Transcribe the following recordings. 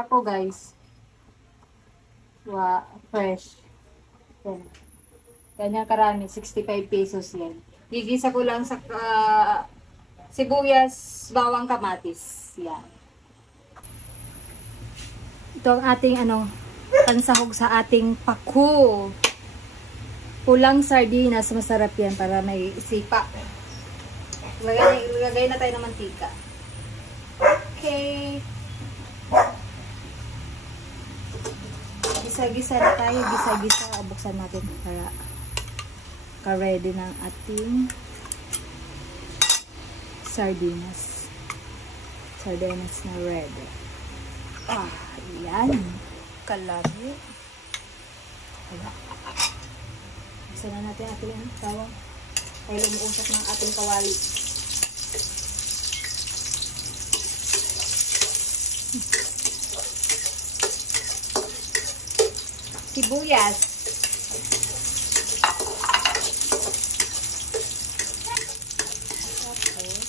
pako guys. Fresh. Yan. Ganyan karami, 65 pesos yan. Gigisa ko lang sa sibuyas, bawang, kamatis. Yan. Ito ang ating pansahog sa ating pako. Pulang sardinas, masarap yan para may sipa. Lagay na tayo ng mantika. Okay. Gisa-gisa na tayo, gisa-gisa. Buksan natin para ka-ready ng ating sardinas. Sardinas na ready. Ayan. Kalami. Ayan. Buksan na natin ating tawang. Ay lumuusap ng ating kawali. Sibuyas. Tapos,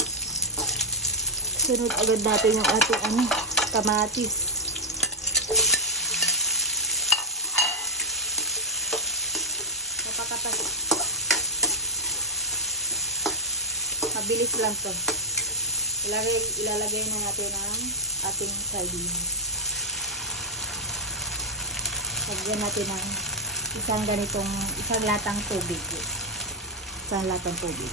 sunod agad natin yung ating kamatis. Napakatas. Mabilis lang to. Ilalagay na natin ang ating sardinas. Lagyan natin ng isang latang tubig. Isang latang tubig.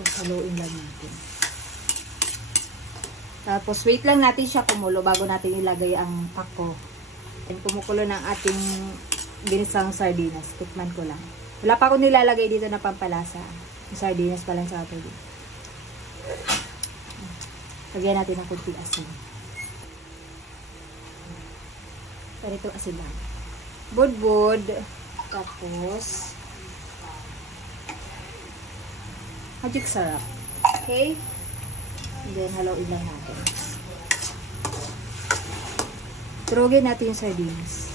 Tapos haluin lang natin. Tapos wait lang natin siya kumulo bago natin ilagay ang pako. And kumukulo ng ating ginisang sardinas. Tikman ko lang. Wala pa akong nilalagay dito na pampalasa. Yung sardinas pa lang sa tubig. Lagyan natin ng kunti asin. Pero ito asin lang. Budbud. Tapos magic sarap. Okay? And then haluin lang natin. Turugin natin yung sardines.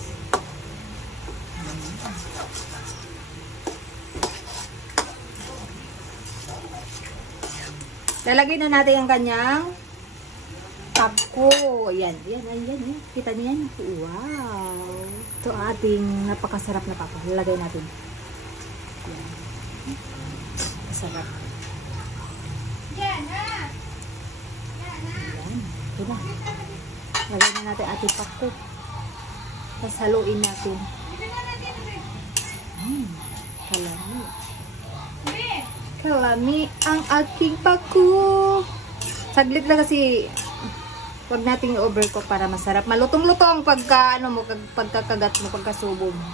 Lalagay na natin ang kanyang pako. Ayan. Ayan. Kita niyo yan? Wow. Ito ang ating napakasarap na pako. Lalagay natin. Ayan. Masarap. Ayan. Ito na. Lagay na natin ating pako. Tapos haluin natin. Kalami. Kalami ang aking pako. Saglit lang kasi wag nating i-overcook para masarap. Malutong-lutong pagkakagat mo, pagkasubo mo.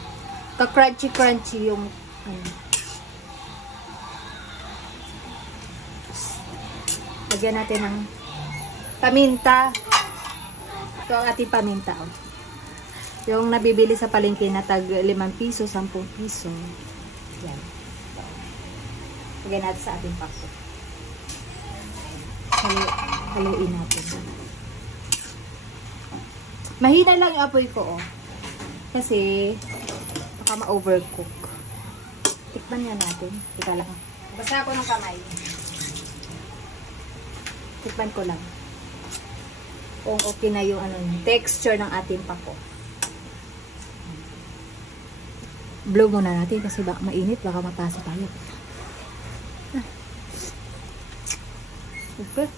Ka-crunchy-crunchy yung Lagyan natin ng paminta. Ito ang ating paminta. Yung nabibili sa palengke na tag 5 piso, 10 piso. Yan. Lagyan natin sa ating pako. Haluin natin. Mahina lang yung apoy ko, kasi baka ma-overcook. Tikman nga natin. Tika lang. Basta ako ng kamay. Tikman ko lang. Kung okay na yung texture ng ating pako. Blow muna natin kasi baka mainit. Baka mapasa tayo. Okay.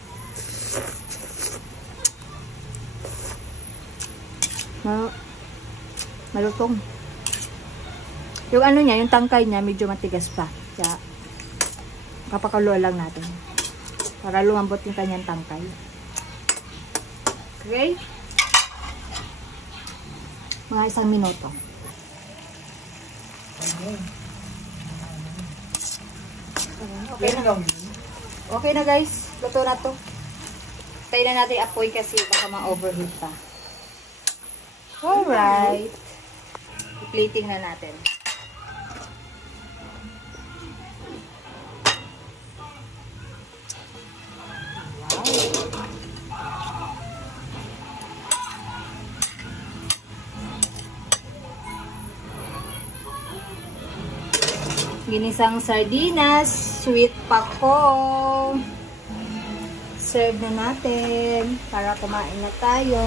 Malutong. Yung niya, yung tangkay niya, medyo matigas pa. Kaya, kapakaluan lang natin. Para lumambot yung kanyang tangkay. Okay? Mga 1 minuto. Okay na. Okay na guys. Luto na to. Tayo na natin apoy kasi baka ma-overheat pa. Alright. I-plating na natin. Ginisang sardinas, sweet pako. I-serve na natin para kumain na tayo.